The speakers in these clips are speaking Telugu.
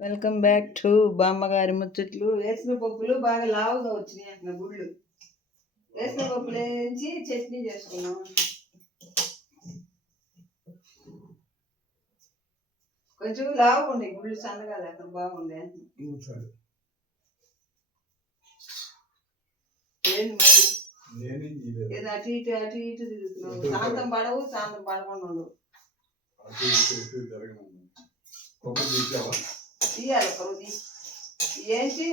వెల్కమ్ బ్యాక్ టు బామ్మగారి ముచ్చట్లు. వేసిన పప్పులు బాగా లావుగా వచ్చినాయి అంటున్న గుళ్ళు. వేసిన పప్పులు వేయించి చట్నీ చేసుకున్నాం కొంచెం లావు ఉండే గుళ్ళు సన్నగా లేక బాగుండే ఏంది అటు ఇటు అటు ఇటు తిరుగుతున్నావు. శాంతం పడవు శాంతం పడకుండా ఉండవు తీయాలి కొద్ది ఏంటి?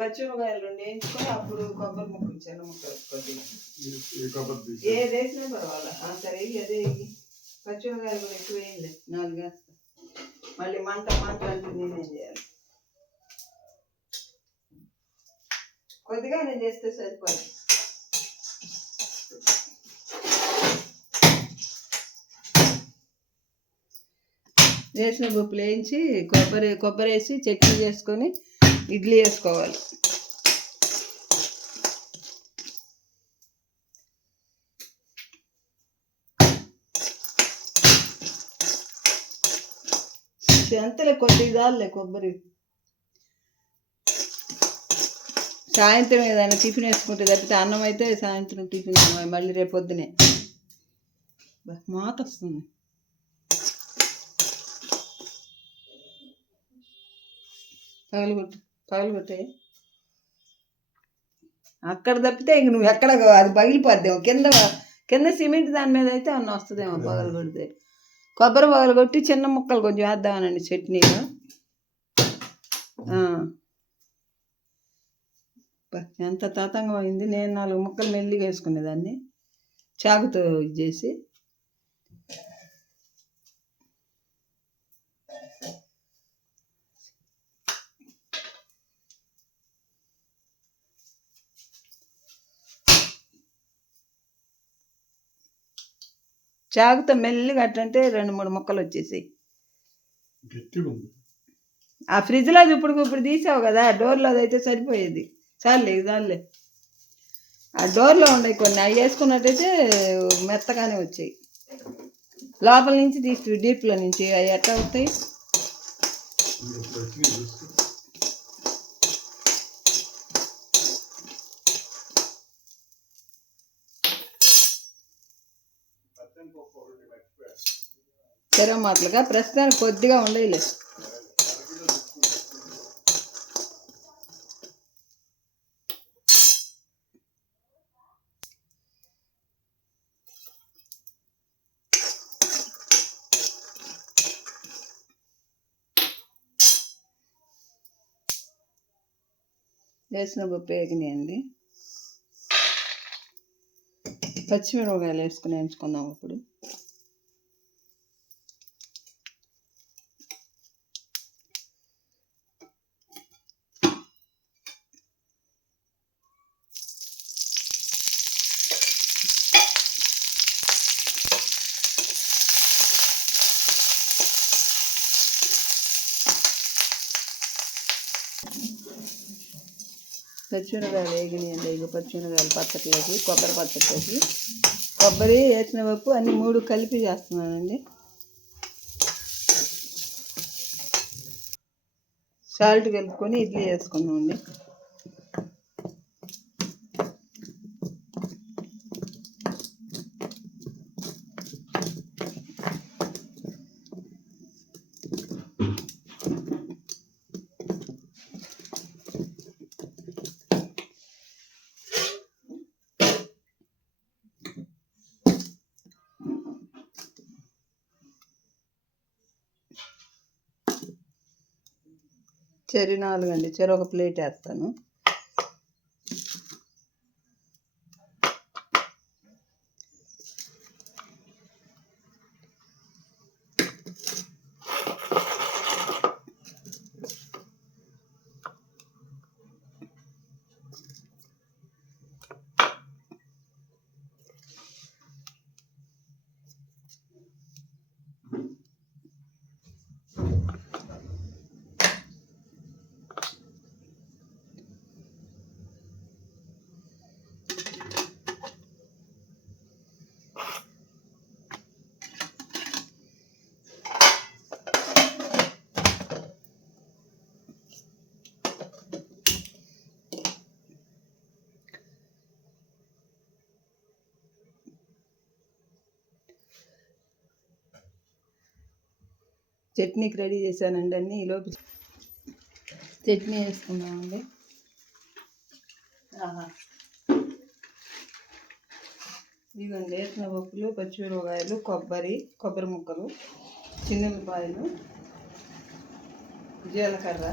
పచ్చిమిరకాయలు రెండు వేయించుకొని అప్పుడు కొబ్బరి ముక్కలు చిన్న ముక్కలు తీసా. ఏ వేసినా పర్వాలే. సరే అదే. పచ్చిమిరకాయలు కూడా ఎక్కువ వేయండి నాలుగు వేస్తా. మళ్ళీ మంట మంట అంటే నేనేం చేయాలి? కొద్దిగా నేను చేస్తే సరిపోదు. వేసిన పప్పులు వేయించి కొబ్బరి కొబ్బరి వేసి చట్నీ చేసుకొని ఇడ్లీ వేసుకోవాలి. ఎంతలే కొద్ది దాల్లే కొబ్బరి. సాయంత్రం ఏదైనా టిఫిన్ వేసుకుంటే తప్పితే అన్నం అయితే సాయంత్రం టిఫిన్ మళ్ళీ రేపు పొద్దునే మాత వస్తుంది పగలగొట్టు పగలగొట్టే అక్కడ తప్పితే ఇంక నువ్వు ఎక్కడ అది పగిలిపోద్దేమో. కింద కింద సిమెంట్ దాని మీద అయితే అన్న వస్తుందేమో పగలగొడితే కొబ్బరి పగలగొట్టి చిన్న ముక్కలు కొంచెం వేద్దామనండి చట్నీలో. ఎంత తతంగం అయింది నేను నాలుగు ముక్కలు మెల్లిగా వేసుకునేదాన్ని. చాకుతో ఇది చేసి. చాకుతో మెల్లిగా అట్టంటే రెండు మూడు ముక్కలు వచ్చేసాయి. ఆ ఫ్రిడ్జ్లో ఇప్పుడు ఇప్పుడు తీసావు కదా డోర్లో అయితే సరిపోయేది. చాలే చాలే ఆ డోర్లో ఉన్నాయి కొన్ని అవి వేసుకున్నట్టయితే మెత్తగానే వచ్చాయి. లోపల నుంచి తీసి డీప్లో నుంచి అవి ఎట్లా వస్తాయి ఇది ఇప్పుడు వచ్చినాయి చూసుకో. పచ్చని పప్పు ఒకటి మర్చిపోయా. తెరవ మాటలుగా ప్రస్తుతానికి కొద్దిగా ఉండేలే వేసిన పప్పు వేగినాయండి పచ్చిమిరపకాయలు వేసుకుని వేయించుకుందాం ఇప్పుడు. పచ్చిమిరకాయలు వేగినాయండి ఇక పచ్చిమిరకాయలు పచ్చట్లోకి కొబ్బరి పచ్చట్లోకి. కొబ్బరి వేసిన పప్పు అన్ని మూడు కలిపి చేస్తున్నానండి. సాల్ట్ కలుపుకొని ఇడ్లీ వేసుకున్నామండి చెరి నాలుగు అండి చెరి ఒక ప్లేట్ వేస్తాను చట్నీకి రెడీ చేశానండి అన్నీ ఈలోపు చట్నీ వేసుకుందామండి. ఇదిగోండి వేసిన పప్పులు పచ్చిమిరపకాయలు కొబ్బరి కొబ్బరి ముక్కలు చిన్నపాయలు జీలకర్ర.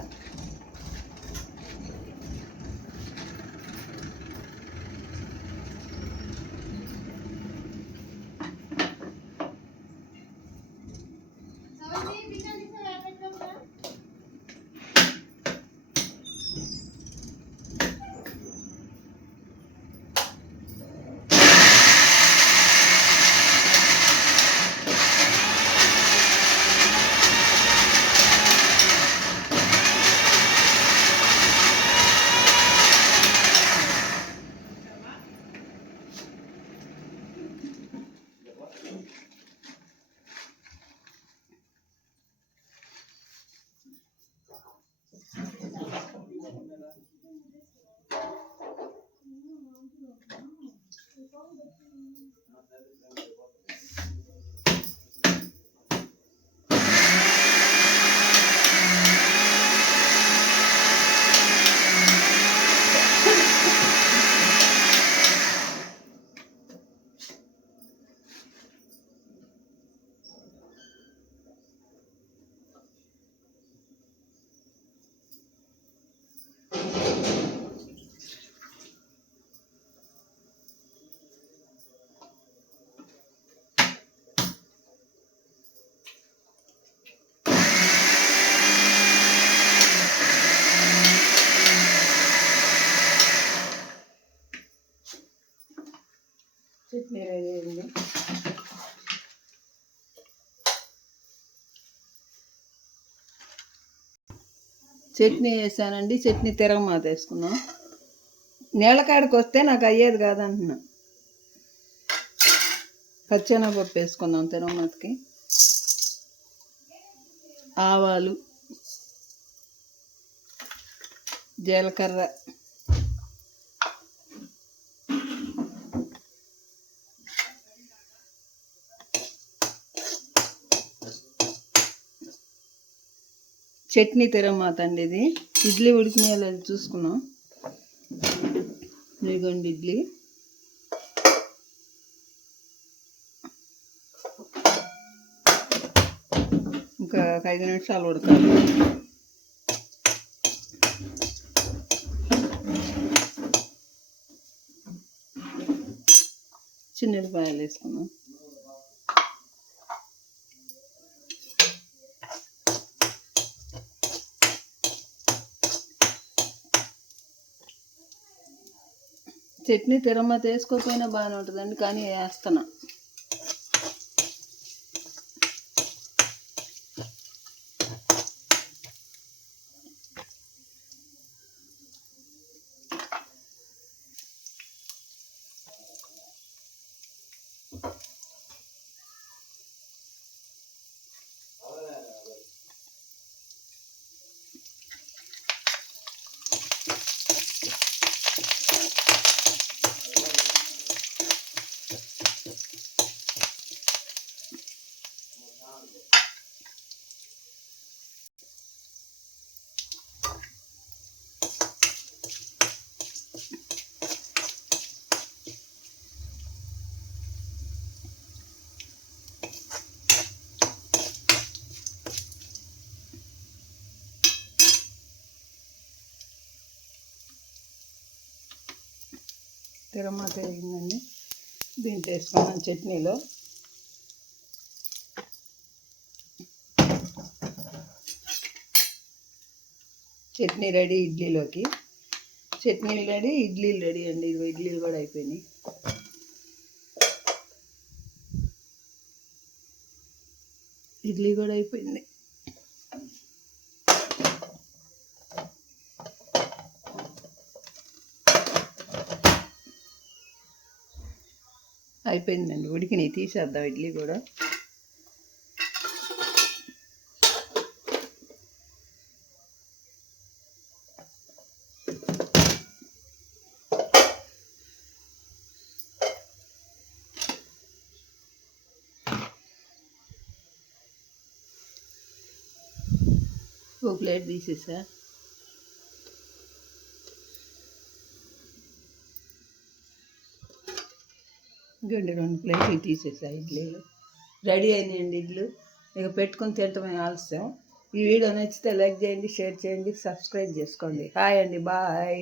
చట్నీ వేసానండి చట్నీ తిరగమాత వేసుకున్నాం. నీళ్ళకాడికి వస్తే నాకు అయ్యేది కాదంటున్నా. పచ్చెనగపప్పు వేసుకుందాం తిరగమాతకి. ఆవాలు జీలకర్ర చట్నీ తిరగమాత అండి ఇది. ఇడ్లీ ఉడికినాయో లేదు చూసుకున్నాం. ఇదిగోండి ఇడ్లీ. ఇంకా ఒక ఐదు నిమిషాలు ఉడకాలి. చిన్నపాయలు వేసుకున్నాం చట్నీ తిరమత వేసుకోకపోయినా బాగానే ఉంటుందండి కానీ వేస్తున్నా. తిరమత వేగిందండి దీంట్లో వేసుకున్నాం చట్నీలో. చట్నీ రెడీ ఇడ్లీలోకి. చట్నీలు రెడీ ఇడ్లీలు రెడీ అండి. ఇవి ఇడ్లీలు కూడా అయిపోయినాయి. ఇడ్లీ కూడా అయిపోయింది. అయిపోయిందండి. ఉడికినాయి. తీసేద్దాం ఇడ్లీ కూడా. ఓ ప్లేట్ తీసేసా? ఇంకండి రెండు ప్లేట్లు తీసేసా ఇడ్లీలు. రెడీ అయినాయండి ఇడ్లు. ఇక పెట్టుకొని తింటమే ఆలస్యం. ఈ వీడియో నచ్చితే లైక్ చేయండి షేర్ చేయండి సబ్స్క్రైబ్ చేసుకోండి. హాయ్ అండి బాయ్.